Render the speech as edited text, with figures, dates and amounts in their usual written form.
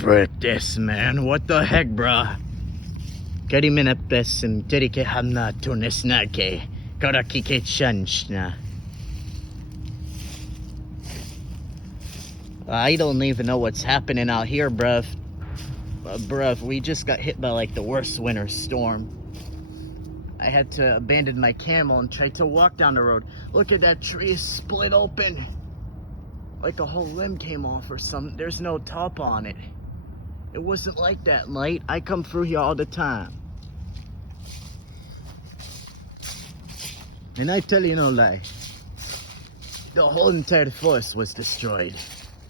Frick this, man. What the heck, bruh? Kari minapes and terike hamna tunis nake. Karakike chanchna. I don't even know what's happening out here, bruv. Bruv, we just got hit by like the worst winter storm. I had to abandon my camel and try to walk down the road. Look at that tree split open. Like a whole limb came off or something. There's no top on it. It wasn't like that, mate. I come through here all the time. And I tell you no lie. The whole entire forest was destroyed.